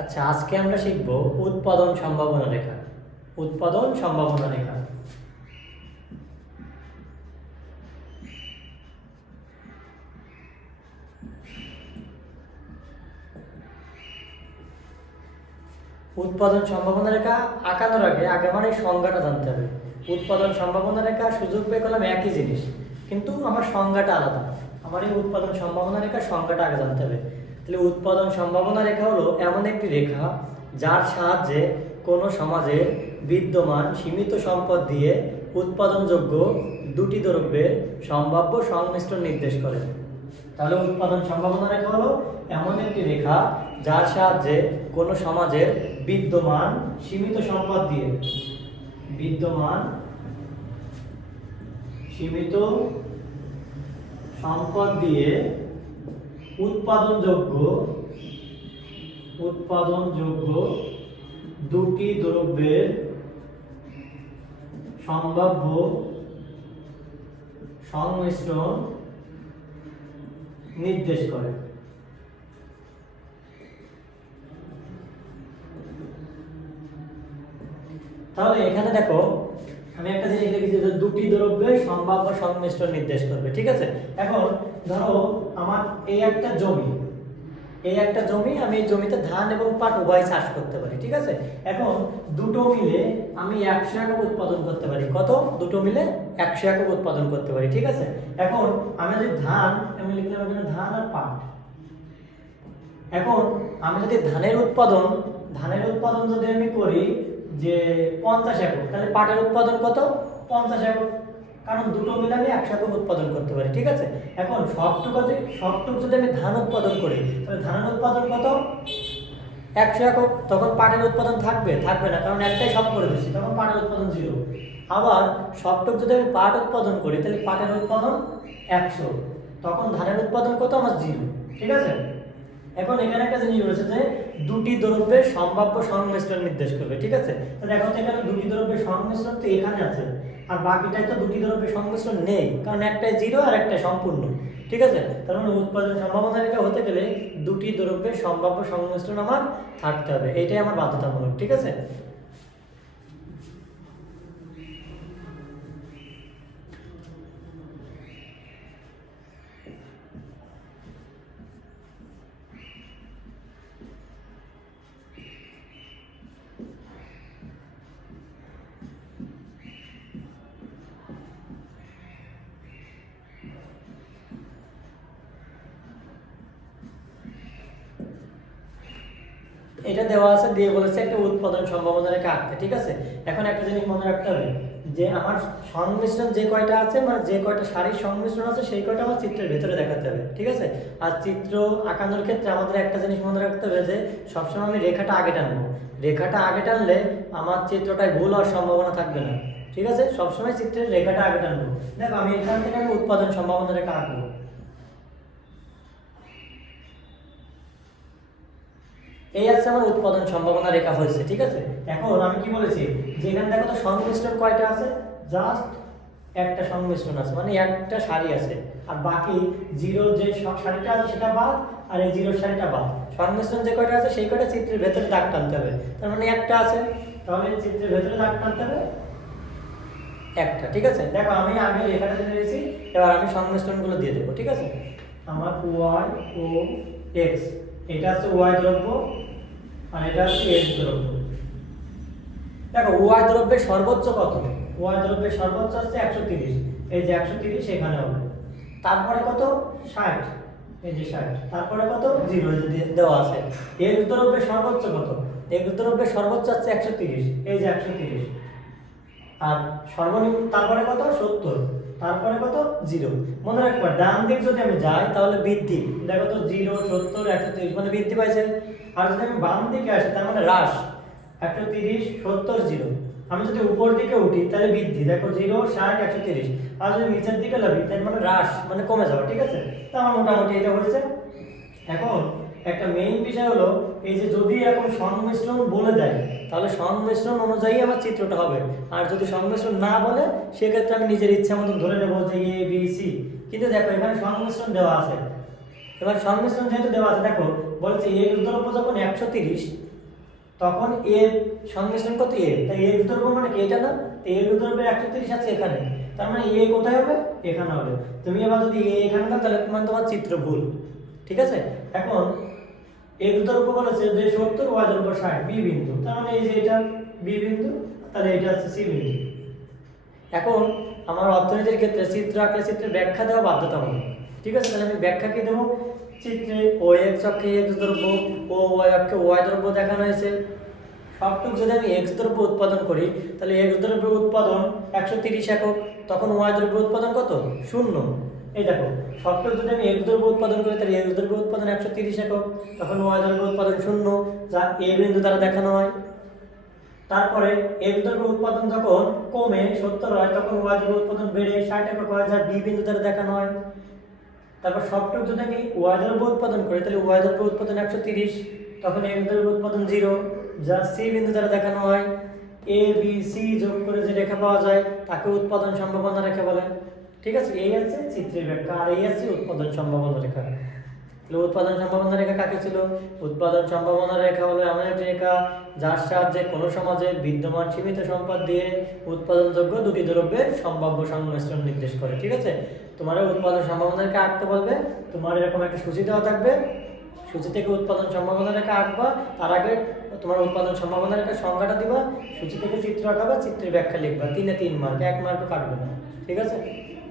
আচ্ছা আজকে আমরা শিখব উৎপাদন সম্ভাবনা রেখা। উৎপাদন সম্ভাবনা রেখা। উৎপাদন সম্ভাবনা রেখা আঁকানোর আগে আগে আমার এই সংজ্ঞাটা জানতে হবে। উৎপাদন সম্ভাবনা রেখা সুযোগ পেয়ে করলাম একই জিনিস, কিন্তু আমার সংজ্ঞাটা আলাদা। আমার এই উৎপাদন সম্ভাবনা রেখা সংজ্ঞাটা আগে জানতে হবে। তাহলে উৎপাদন সম্ভাবনা রেখা হলো এমন একটি রেখা যার সাহায্যে কোনো সমাজের বিদ্যমান সীমিত সম্পদ দিয়ে উৎপাদনযোগ্য দুটি দ্রব্যের সম্ভাব্য সংমিশ্রণ নির্দেশ করে। তাহলে উৎপাদন সম্ভাবনা রেখা হলো এমন একটি রেখা যার সাহায্যে কোনো সমাজের বিদ্যমান সীমিত সম্পদ দিয়ে বিদ্যমান সীমিত সম্পদ দিয়ে উৎপাদনযোগ্য উৎপাদনযোগ্য দুটি দ্রব্যের সম্ভাব্য সংমিশ্রণ নির্দেশ করে। তাহলে এখানে দেখো, আমি একটা জিনিস লিখেছি যে দুটি দ্রব্যের সম্ভাব্য সংমিশ্রণ নির্দেশ করবে, ঠিক আছে? এখন ধরো আমার এই একটা জমি, এই একটা জমি আমি জমিতে ধান এবং পাট উভয় চাষ করতে পারি, ঠিক আছে? এখন দুটো মিলে আমি একশো একক উৎপাদন করতে পারি। কত? দুটো মিলে একশো একক উৎপাদন করতে পারি, ঠিক আছে? এখন আমি যদি ধান, আমি লিখলাম এখানে ধান আর পাট। এখন আমি যদি ধানের উৎপাদন ধানের উৎপাদন যদি আমি করি যে পঞ্চাশ একক, তাহলে পাটের উৎপাদন কত? পঞ্চাশ একক। কারণ দুটো মিলে আমি একক উৎপাদন করতে পারি, ঠিক আছে? এখন সবটুকু সবটুকু যদি আমি ধান উৎপাদন করি, তাহলে ধানের উৎপাদন কত? একশো একক। তখন পাটের উৎপাদন থাকবে? থাকবে না, কারণ একটাই সব করে দিচ্ছি তখন পাটের উৎপাদন জিরো আবার সবটুকু যদি আমি পাট উৎপাদন করি, তাহলে পাটের উৎপাদন একশো। তখন ধানের উৎপাদন কত? আমার জিরো ঠিক আছে? এখন এখানে একটা জিনিস রয়েছে যে দুটি দ্রব্যের সম্ভাব্য সংমিশ্রণ নির্দেশ করবে, ঠিক আছে? তো দেখো তো এখানে দুটি দ্রব্যের সংমিশ্রণ তো এখানে আছে, আর বাকিটাই তো দুটি দ্রব্যের সংমিশ্রণ নেই, কারণ একটাই জিরো আর একটা সম্পূর্ণ, ঠিক আছে? তার মানে উৎপাদন সম্ভাবনা রেখা হতে গেলে দুটি দ্রব্যের সম্ভাব্য সংমিশ্রণ আমার থাকতে হবে, এটাই আমার বাধ্যতামূলক, ঠিক আছে? এটা দেওয়া আছে, দিয়ে বলেছে একটা উৎপাদন সম্ভাবনা রেখা আঁকতে, ঠিক আছে? এখন একটা জিনিস মনে রাখতে হবে যে আমার সংমিশ্রণ যে কয়টা আছে মানে যে কয়টা শাড়ির সংমিশ্রণ আছে, সেই কয়টা আমার চিত্রের ভেতরে দেখাতে হবে, ঠিক আছে? আর চিত্র আঁকানোর ক্ষেত্রে আমাদের একটা জিনিস মনে রাখতে হবে যে সবসময় আমি রেখাটা আগে টানবো। রেখাটা আগে টানলে আমার চিত্রটায় ভুল হওয়ার সম্ভাবনা থাকবে না, ঠিক আছে? সবসময় চিত্রের রেখাটা আগে টানবো। দেখো, আমি এখান থেকে আমি উৎপাদন সম্ভাবনা রেখা আঁকবো। এই আছে আমার উৎপাদন সম্ভাবনা রেখা হয়েছে, ঠিক আছে? এখন আমি কি বলেছি? যে এখানে দেখো তো সংমিশ্রণ কয়টা আছে? জাস্ট একটা সংমিশ্রণ আছে মানে একটা শাড়ি আছে। আর বাকি জিরোর যে শাড়িটা আছে সেটা বাদ, আর এই জিরোর শাড়িটা বাদ। সংমিশ্রণ যে কয়টা আছে, সেই কয়টা চিত্রের ভেতরে দাগ টানতে হবে। তার মানে একটা আছে, তাহলে চিত্রের ভেতরে দাগ টানতে হবে একটা, ঠিক আছে? দেখো, আমি আগে লেখাটা জেনে নিয়েছি এবার আমি সংমিশ্রণগুলো দিয়ে দেবো, ঠিক আছে? আমার ওয়াই ও এক্স। এটা হচ্ছে ওয়াই দ্রব্য আর এটা হচ্ছে এক্স দ্রব্য। দেখো ওয়াই দ্রব্যের সর্বোচ্চ কত? ওয়াই দ্রব্যের সর্বোচ্চ হচ্ছে একশো তিরিশ। এই যে একশো তিরিশ, এখানে হবে। তারপরে কত? ষাট। এই যে ষাট। তারপরে কত? জিরো দেওয়া আছে। এক্স দ্রব্যের সর্বোচ্চ কত? এক্স দ্রব্যের সর্বোচ্চ হচ্ছে একশো তিরিশ। এই যে একশো তিরিশ। আর সর্বনিম্ন, তারপরে কত? সত্তর। তারপরে কত? জিরো। মনে রাখবা ডান দিক যদি আমি যাই, তাহলে বৃদ্ধি। দেখো তো জিরো, সত্তর, একশো তিরিশ মানে বৃদ্ধি পাইছে আর যদি আমি বাম দিকে আসি, তার মানে হ্রাস। একশো তিরিশ, সত্তর, জিরো। আমি যদি উপর দিকে উঠি, তাহলে বৃদ্ধি। দেখো, জিরো, ষাট, একশো তিরিশ। আর যদি নিচের দিকে লাভি তাহলে মানে হ্রাস মানে কমে যাওয়া, ঠিক আছে? তা আমার মোটামুটি এটা হয়েছে। এখন একটা মেইন বিষয় হলো, এই যে যদি এখন সংমিশ্রণ বলে দেয়, তাহলে সংমিশ্রণ অনুযায়ী আমার চিত্রটা হবে। আর যদি সংমিশ্রণ না বলে, সেক্ষেত্রে আমি নিজের ইচ্ছা মতন ধরে নেব যে এ বি সি কিন্তু দেখো, এখানে সংমিশ্রণ দেওয়া আছে। এবার সংমিশ্রণ যেহেতু দেওয়া আছে, দেখো, বলছে এক্স দ্রব্য যখন একশো তিরিশ। তখন এর সংমিশ্রণ কত এ তাই এক্স দ্রব্য মানে কি? এটা না? তো এক্স দ্রব্যের একশো তিরিশ আছে এখানে। তার মানে এ কোথায় হবে? এখানে হবে। তুমি এবার যদি এ এখানে দাও, তাহলে তোমার চিত্র ভুল। ঠিক আছে? এখন এক্স দ্রব্য বলেছে যে সত্তর, ওয়াই দ্রব্য ষাট, বি বিন্দু। তার মানে এই যে এটা বি বিন্দু, তাহলে এটা হচ্ছে সি বিন্দু। এখন আমার অর্থনীতির ক্ষেত্রে চিত্র আঁকলে চিত্রের ব্যাখ্যা দেওয়া বাধ্যতামূলক। ঠিক আছে, তাহলে আমি ব্যাখ্যা কি দেবো? চিত্রে ও এক্স অক্ষে এক্স দ্রব্য ও ওয়াই অক্ষে ওয়াই দ্রব্য দেখানো হয়েছে। সবটুকু যদি আমি এক্স দ্রব্য উৎপাদন করি, তাহলে এক্স দ্রব্য উৎপাদন একশো তিরিশ একক, তখন ওয়াই দ্রব্য উৎপাদন কত? শূন্য। এই দেখো সবটুকু যদি আমি এক্স দ্রব্য উৎপাদন করি, তাহলে এক্স দ্রব্য উৎপাদন একশো তিরিশ একক। তখন ওয়াই দ্রব্য উৎপাদন শূন্য, যা এ বিন্দু দ্বারা দেখানো হয়। তারপরে এক্স দ্রব্য উৎপাদন যখন কমে সত্তর হয়, তখন ওয়াই দ্রব্য উৎপাদন বেড়ে ষাট একক হয়, যা বি বিন্দু দ্বারা দেখানো হয়। তারপর সবটুকু যদি আমি ওয়াই দ্রব্য উৎপাদন করি, তাহলে ওয়াই দ্রব্য উৎপাদন একশো তিরিশ, তখন এক্স দ্রব্য উৎপাদন জিরো যা সি বিন্দু দ্বারা দেখানো হয়। এ বি সি যোগ করে যে রেখা পাওয়া যায়, তাকে উৎপাদন সম্ভাবনা রেখা বলে। ঠিক আছে, এই আছে চিত্রের ব্যাখ্যা, আর এই আছে উৎপাদন সম্ভাবনা রেখা। তাহলে উৎপাদন সম্ভাবনা রেখা কাকে ছিল? উৎপাদন সম্ভাবনা রেখা হলো এমন একটি রেখা, যার সাহায্যে কোনো সমাজে বিদ্যমান সীমিত সম্পদ দিয়ে উৎপাদনযোগ্য দুটি দ্রব্যের সম্ভাব্য সংমিশ্রণ নির্দেশ করে, ঠিক আছে? তোমার উৎপাদন সম্ভাবনা রেখা আঁকতে বলবে, তোমার এরকম একটা সূচি দেওয়া থাকবে। সূচি থেকে উৎপাদন সম্ভাবনা রেখা আঁকবা, তার আগে তোমার উৎপাদন সম্ভাবনা রেখা সংজ্ঞাটা দিবা, সূচি থেকে চিত্র আঁকাবা, চিত্রের ব্যাখ্যা লিখবা, তিনে তিন মার্ক এক মার্কও কাটবে না, ঠিক আছে?